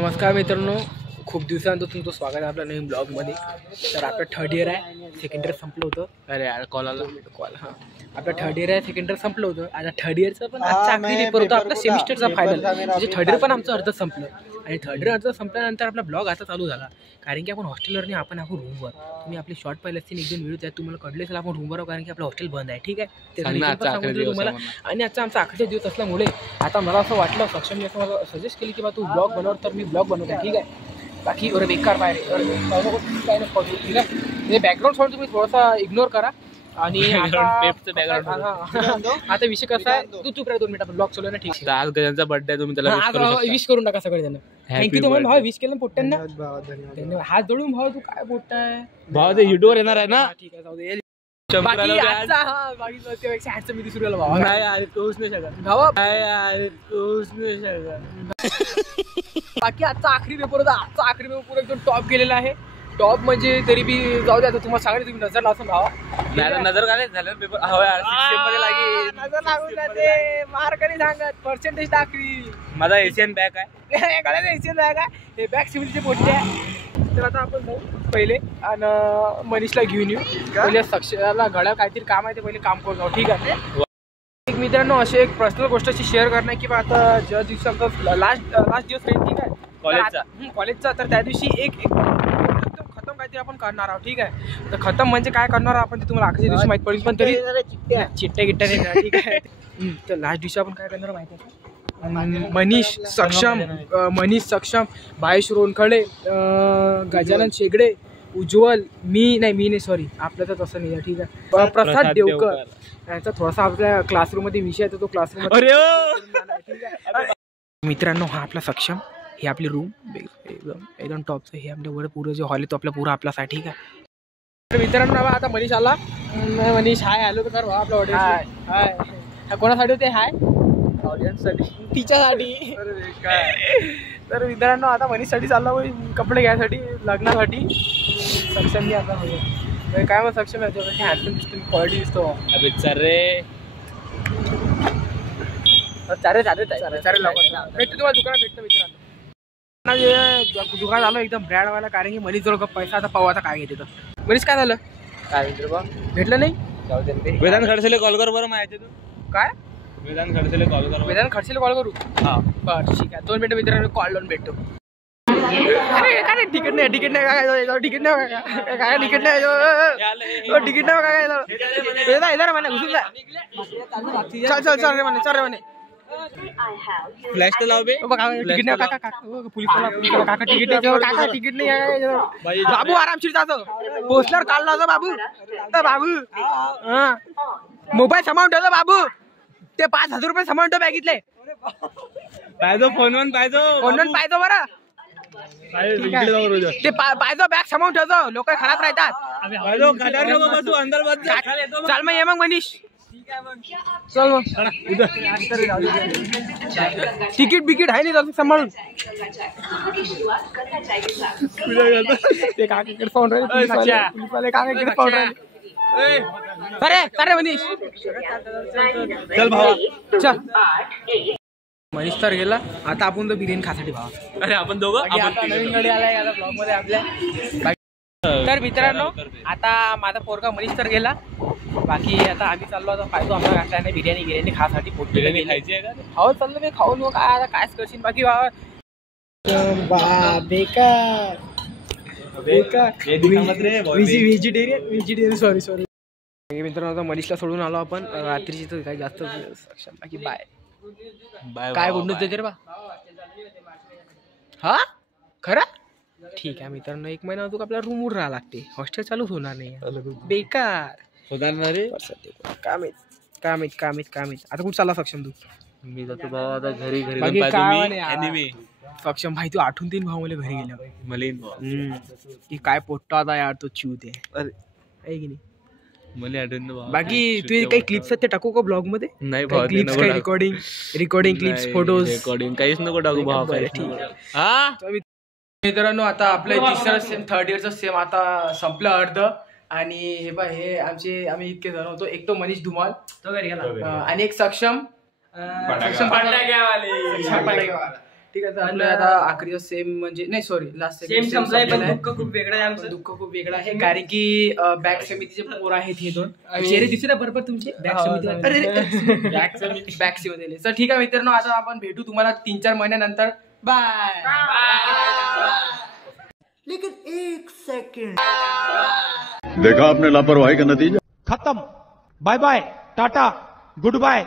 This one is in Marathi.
नमस्कार मित्रांनो, खूप दिवसांतर तुमचं स्वागत आहे आपल्या नवीन ब्लॉगमध्ये. तर आपलं थर्ड इयर आहे, सेकंड इयर संपलं होतं. अरे यार कॉल हां, आपलं थर्ड इयर आहे, सेकंड इयर संपलं होतं. आता थर्ड इयरचं पण आजचा आखरी पेपर होता आपला सेमिस्टरचा फायनल. म्हणजे थर्ड इयर पण आमचं अर्ध संपलं आणि थर्ड इयर अर्ध संपल्यानंतर आपला ब्लॉग आता चालू झाला. कारण की आपण हॉस्टेलवर नाही, आपण रूमवर. तुम्ही आपले शॉर्ट पाहिले असतील, एक दोन व्हिडिओ त्यात तुम्हाला कळले असेल आपण रूमवर, कारण की आपलं हॉस्टेल बंद आहे. ठीक आहे, ते तुम्हाला. आणि आजचा आमचा अखेरचा दिवस असल्यामुळे आता मला असं वाटलं, सक्षम असं मला सजेस्ट केली की बा तू ब्लॉग बनव, तर मी ब्लॉग बनवतो. ठीक आहे, बाकी और बेकार बाहेर काय नको. ठीक आहे, हे बॅकग्राऊंड साऊंड तुम्ही थोडासा इग्नोर करा. आणि आता विषय कसा आहे, तू 2 मिनिट आपण ब्लॉग चालू आहे ना. ठीक आहे, आज गजांचा बर्थडे आहे, तुम्ही त्याला विश करून टाका सगळे जण. थँक्यू तुम्हाला भाऊ, विश केलं पोट्ट्यांना. धन्यवाद. हात जोडून भाऊ, तू काय पोट्टा आहे भाऊ, ते युट्यूबवर येणार आहे ना. ठीक आहे, जाऊ दे. बाकी आजचा बाकी हॅन्डसम मी दिसू राहिला भावा. नाही यार, तोच नाही शकत भावा, नाही यार, तोच नाही शकत. बाकी आजचा आखरी पेपर होता. आजचा आखरी पेपर पुरा एकदम टॉप गेलेला आहे. टॉप म्हणजे तरी बी जाऊ द्या, तुम्हाला सांगा तुम्ही नजर लावून भावा. नजर घाले झालं पेपर. हो यार, मध्ये लागेल. नजर लागून जाते, मार्क नाही सांगत, पर्सेंटेज टाकली. माझा एशियन बॅग आहे, गळ्यात एशियन बॅग आहे, हे बॅग सिव्हिलचे पोट्टे आहे. तर आता आपण जाऊ पहिले आणि मनीषला घेऊन येऊ. पहिले सक्षला गळ्यात काहीतरी काम आहे, ते पहिले काम करू जाऊ. ठीक आहे. एक मित्रांनो, अशी एक पर्सनल गोष्टची शेअर करणार की आता ज्या दिवशी आमचा लास्ट दिवस राहील. ठीक आहे, कॉलेजचा. तर त्या दिवशी एक खतम काहीतरी आपण करणार आहोत. ठीक आहे, तर खतम म्हणजे काय करणार आपण ते तुम्हाला आखरीच्या दिवशी माहित पडेल. पण तरी चिट्ट्या गिट्ट्या नाही. ठीक आहे, तर लास्ट दिवशी आपण काय करणार माहिती आहे? मनीष सक्षम, भावेश रोनखडे, गजानन शेगडे, उज्ज्वल, मी नाही सॉरी, आपलं तर तसं नाही आहे. ठीक आहे, प्रसाद देवकर यांचा थोडासा आपल्या क्लासरूम मध्ये विषय आहे, तो क्लासरूम. मित्रांनो, हा आपला सक्षम, हे आपली रूम एकदम टॉपचं. हे आपल्या वर पुरं जे हॉल आहे तो आपला पुरा आपल्यासाठी. ठीक आहे, तर मित्रांनो आता मनीष आला. मनीष हाय, आलो तर भाऊ आपला ऑडियन्स. हाय कोणासाठी होते? हाय ऑडियन्ससाठी, तिच्यासाठी. तर मित्रांनो, आता मनीषसाठी चालला कपडे घ्यायसाठी, लग्नासाठी. सक्षम आता काय मग सक्षम आहे, हँडसम दिसतो, क्वालिटी दिसतो. रे चारे लवकर भेटतो तुम्हाला दुकानात, भेटतो मित्रांनो. दुकान आलो एकदम ब्रँड वाला, कारण की मनीष जवळ पैसा. आता पाहू आता काय घेते. तर मनीष काय झालं, काय भेटलं नाही? वेदांत खडसेले कॉल कर बरं. माहिती तू काय? वेदांत खडसेले कॉल कर. वेदांत खडसेले कॉल करू? हा बरं, ठीक आहे. 2 मिनिटं मित्रांनो, कॉल लावून भेटतो. अरे काय तिकीट नाही, तिकीट नाही काय, तिकीट नाही काय, तिकीट नाही, तिकीट नाही काय, इधर म्हणे घुसून जा. चल रे म्हणे. फ्लॅश तर लाव बे. तिकीट नाही काका, पोलीस काका तिकीट नाही, काका तिकीट नाही. बाबू आरामशीर जातो, पोस्टर काढला होता बाबू. हा, मोबाईल सामावून ठेवतो बाबू. ते 5,000 रुपये सामावून ठेव बॅगीतले. पाहिजो फोनवर पाहिजो बरं. ते पाहिजो, बॅग सामावून ठेवतो, लोक खराब राहतात. चाल मग, ये मग मनीष. चल मग, तिकीट बिकीट आहे नाही सांभाळून. ते काकाकडे पाहून राहिले, काकाकडे पाहून राहिले. अरे मनीष, चल भावा, चल. मनीष तर गेला. आता आपण तो बिर्याणी खासाठी भावा. अरे आपण दोघं नवीन गाडी आलाय आता ब्लॉग मध्ये आपल्या. तर मित्रांनो, आता माझा पोरगा मनीष तर गेला. बाकी आता आम्ही चाललो, आता पाहिजे आम्हाला घातल्याने बिर्याणी खासाठी. बिर्याणी खायची आहे का? हो चाललो मी, खाऊन काय आता कायच करशील. बाकी बाबा बेकार व्हेजिटेरियन सॉरी. मित्रांनो, आता मनीषला सोडून आलो आपण. रात्रीची तर काही जास्त सक्षम. बाकी बाय काय बोलणं देते रे बा. हा खरं ठीक आहे मित्रांनो, 1 महिना तू आपल्या रूमवर राहा लागते. हॉस्टेल चालूच होणार नाही, बेकार होणार ना रे. काय माहित. आता कुठं चालला सक्षम तू? मी जातो भाऊ आता घरी. सक्षम भाई, तू आठवून तीन भाऊ मला घरी गेल्या की काय पोट्टा होता यार तो चिवते. आहे की नाही? मला आठवण. बाकी तू काही क्लिप्स ते टाकू का ब्लॉग मध्ये? नाही भाऊ, रेकॉर्डिंग क्लिप्स, फोटोज, रेकॉर्डिंग काहीच नको टाकू भाऊ. मित्रांनो, आता आपलं तिसरं थर्ड इयरचं सेम आता संपलं अर्ध. आणि हे आम्ही इतके जण होतो. एक तो मनीष धुमाल, तो घरी गेला, आणि एक सक्षम ठीक आहे, तर आपलं आपलं आता आखरीचं सेम म्हणजे नाही सॉरी लास्ट सेम संपलाय पण दुःख खूप वेगळं आहे आमचं. दुःख खूप वेगळं आहे कारण की बॅक समितीचे पोर आहेत हे दोन चेहरे दिसते ना बरोबर तुमचे बॅक हो, समिती चालेल. अरे बॅक समितीले. तर ठीक आहे मित्रांनो, आता आपण भेटू तुम्हाला 3-4 महिन्यानंतर. बाय. देखा आपने लापरवाही का नतीजा. खत्म. बाय बाय, टाटा, गुड बाय.